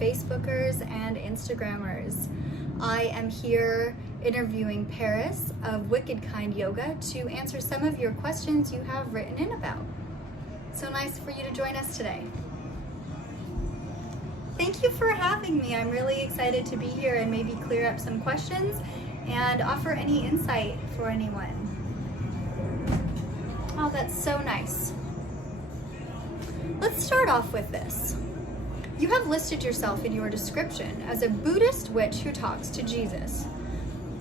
Facebookers and Instagrammers. I am here interviewing Paris of Wicked Kind Yoga to answer some of your questions you have written in about. So nice for you to join us today. Thank you for having me. I'm really excited to be here and maybe clear up some questions and offer any insight for anyone. Oh, that's so nice. Let's start off with this. You have listed yourself in your description as a Buddhist witch who talks to Jesus.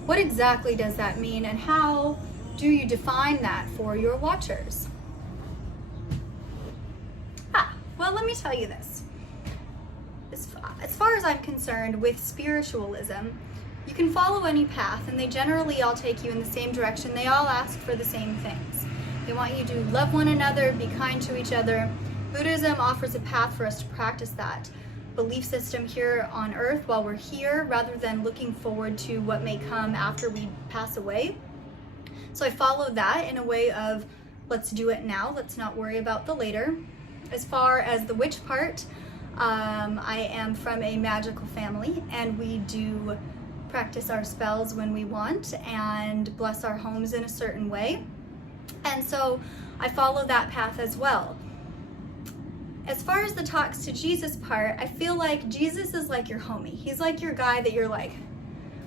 What exactly does that mean, and how do you define that for your watchers? Well, let me tell you this. As far as I'm concerned with spiritualism, you can follow any path and they generally all take you in the same direction. They all ask for the same things. They want you to love one another, be kind to each other. Buddhism offers a path for us to practice that belief system here on earth while we're here, rather than looking forward to what may come after we pass away. So I follow that in a way of, let's do it now, let's not worry about the later. As far as the witch part, I am from a magical family, and we do practice our spells when we want and bless our homes in a certain way. And so I follow that path as well. As far as the talks to Jesus part, I feel like Jesus is like your homie. He's like your guy that you're like,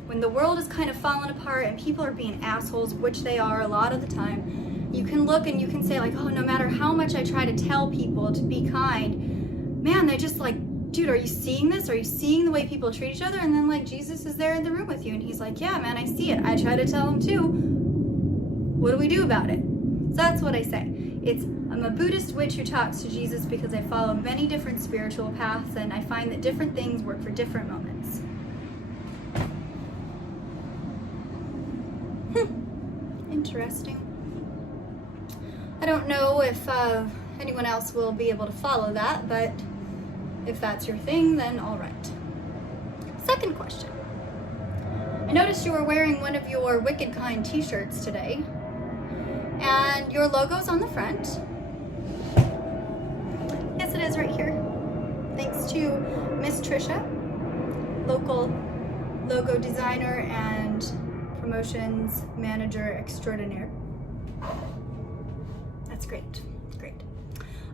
when the world is kind of falling apart and people are being assholes, which they are a lot of the time, you can look and you can say like, oh, no matter how much I try to tell people to be kind, man, they're just like, dude, are you seeing this? Are you seeing the way people treat each other? And then like Jesus is there in the room with you and he's like, yeah, man, I see it. I try to tell them too. What do we do about it? So that's what I say. I'm a Buddhist witch who talks to Jesus because I follow many different spiritual paths and I find that different things work for different moments. Interesting. I don't know if anyone else will be able to follow that, but if that's your thing, then all right. Second question. I noticed you were wearing one of your Wicked Kind t-shirts today, and your logo's on the front. Yes, it is right here. Thanks to Miss Trisha, local logo designer and promotions manager extraordinaire. That's great, great.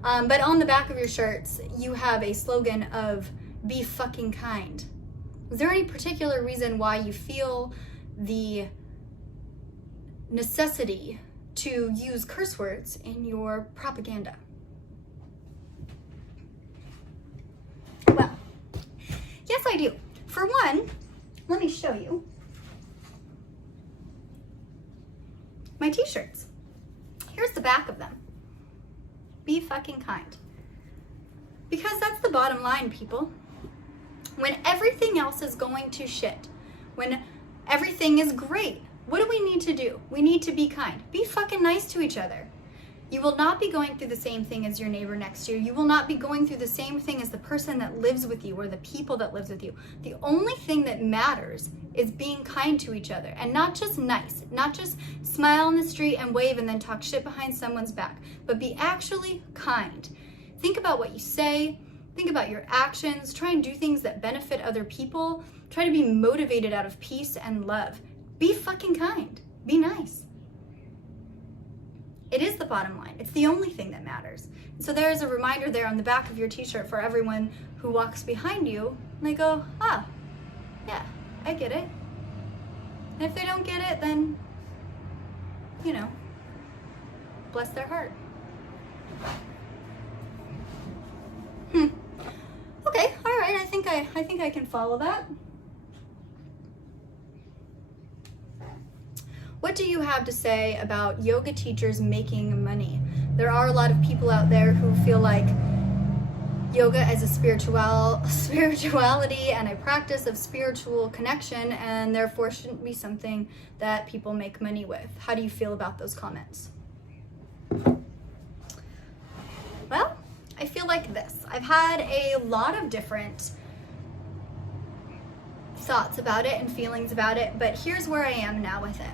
But on the back of your shirts, you have a slogan of "Be fucking kind." Is there any particular reason why you feel the necessity to use curse words in your propaganda? Well, yes, I do. For one, let me show you my t-shirts. Here's the back of them. Be fucking kind. Because that's the bottom line, people. When everything else is going to shit, when everything is great, what do we need to do? We need to be kind. Be fucking nice to each other. You will not be going through the same thing as your neighbor next to you. You will not be going through the same thing as the person that lives with you or the people that lives with you. The only thing that matters is being kind to each other, and not just nice, not just smile on the street and wave and then talk shit behind someone's back, but be actually kind. Think about what you say, think about your actions, try and do things that benefit other people, try to be motivated out of peace and love. Be fucking kind, be nice. It is the bottom line. It's the only thing that matters. So there's a reminder there on the back of your t-shirt for everyone who walks behind you, and they go, ah, yeah, I get it. And if they don't get it, then, you know, bless their heart. Okay, all right, I think I can follow that. What do you have to say about yoga teachers making money? There are a lot of people out there who feel like yoga as a spirituality and a practice of spiritual connection, and therefore shouldn't be something that people make money with. How do you feel about those comments? Well, I feel like this. I've had a lot of different thoughts about it and feelings about it, but here's where I am now with it.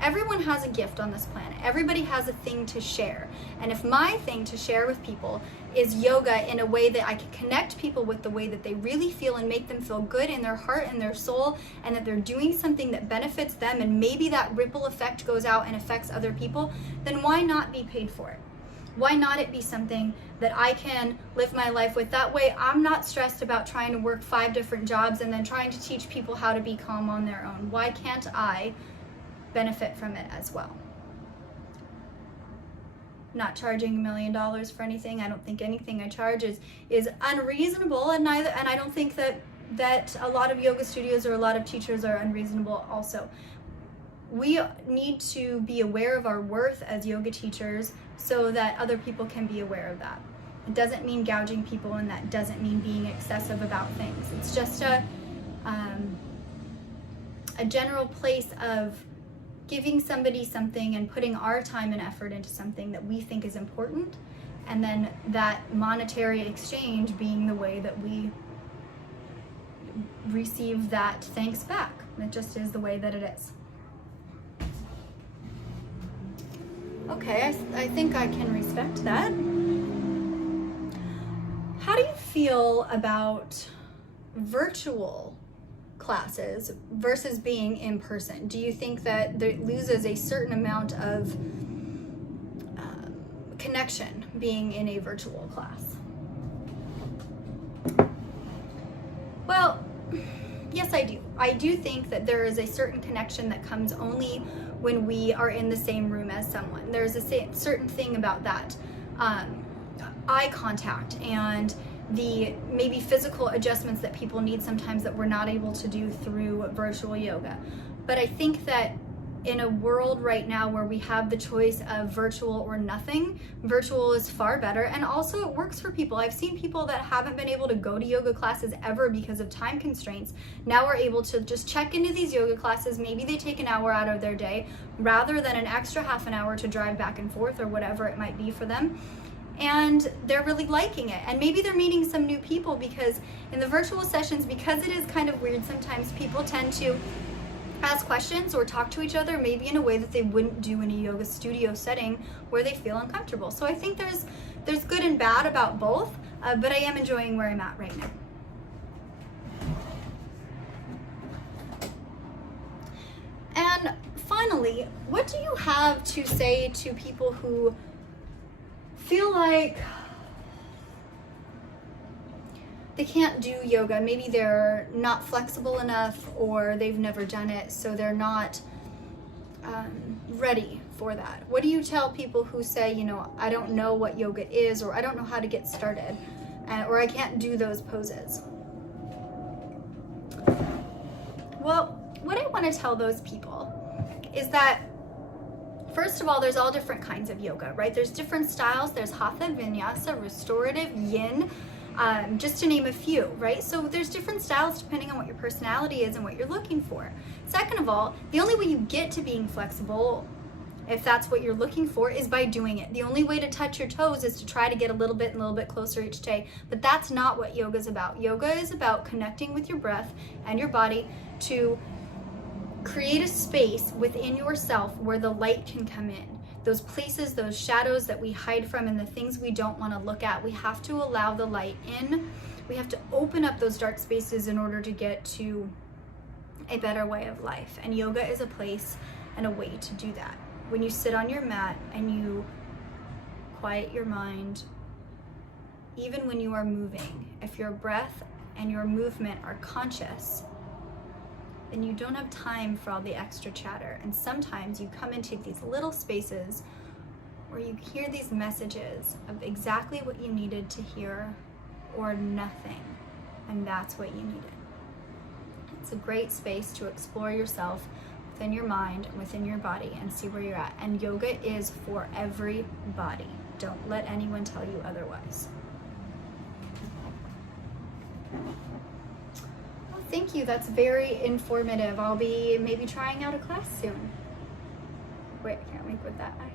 Everyone has a gift on this planet. Everybody has a thing to share. And if my thing to share with people is yoga in a way that I can connect people with the way that they really feel and make them feel good in their heart and their soul, and that they're doing something that benefits them, and maybe that ripple effect goes out and affects other people, then why not be paid for it? Why not it be something that I can live my life with? That way I'm not stressed about trying to work 5 different jobs and then trying to teach people how to be calm on their own. Why can't I benefit from it as well? Not charging $1 million for anything. I don't think anything I charge is unreasonable, and I don't think that a lot of yoga studios or a lot of teachers are unreasonable also. We need to be aware of our worth as yoga teachers so that other people can be aware of that. It doesn't mean gouging people, and that doesn't mean being excessive about things. It's just a general place of giving somebody something and putting our time and effort into something that we think is important, and then that monetary exchange being the way that we receive that thanks back. It just is the way that it is. Okay, I think I can respect that. How do you feel about virtual classes versus being in person? Do you think that it loses a certain amount of connection being in a virtual class? Well, yes, I do. I do think that there is a certain connection that comes only when we are in the same room as someone. There's a certain thing about that. Eye contact and the maybe physical adjustments that people need sometimes that we're not able to do through virtual yoga. But I think that in a world right now where we have the choice of virtual or nothing, virtual is far better, and also it works for people. I've seen people that haven't been able to go to yoga classes ever because of time constraints. Now we're able to just check into these yoga classes. Maybe they take an hour out of their day rather than an extra half an hour to drive back and forth or whatever it might be for them. And they're really liking it. And maybe they're meeting some new people, because in the virtual sessions, because it is kind of weird, sometimes people tend to ask questions or talk to each other maybe in a way that they wouldn't do in a yoga studio setting where they feel uncomfortable. So I think there's good and bad about both, but I am enjoying where I'm at right now. And finally, what do you have to say to people who feel like they can't do yoga? Maybe they're not flexible enough, or they've never done it, so they're not ready for that. What do you tell people who say, you know, I don't know what yoga is, or I don't know how to get started, or I can't do those poses? Well, what I want to tell those people is that, first of all, there's all different kinds of yoga, right? There's different styles. There's hatha, vinyasa, restorative, yin, just to name a few, right? So there's different styles depending on what your personality is and what you're looking for. Second of all, the only way you get to being flexible, if that's what you're looking for, is by doing it. The only way to touch your toes is to try to get a little bit closer each day. But that's not what yoga is about. Yoga is about connecting with your breath and your body to create a space within yourself where the light can come in. Those places, those shadows that we hide from and the things we don't want to look at, we have to allow the light in. We have to open up those dark spaces in order to get to a better way of life. And yoga is a place and a way to do that. When you sit on your mat and you quiet your mind, even when you are moving, if your breath and your movement are conscious, then you don't have time for all the extra chatter. And sometimes you come into these little spaces where you hear these messages of exactly what you needed to hear or nothing, and that's what you needed. It's a great space to explore yourself within your mind and within your body and see where you're at. And yoga is for everybody. Don't let anyone tell you otherwise. Thank you, that's very informative. I'll be maybe trying out a class soon. Wait, I can't wink with that eye.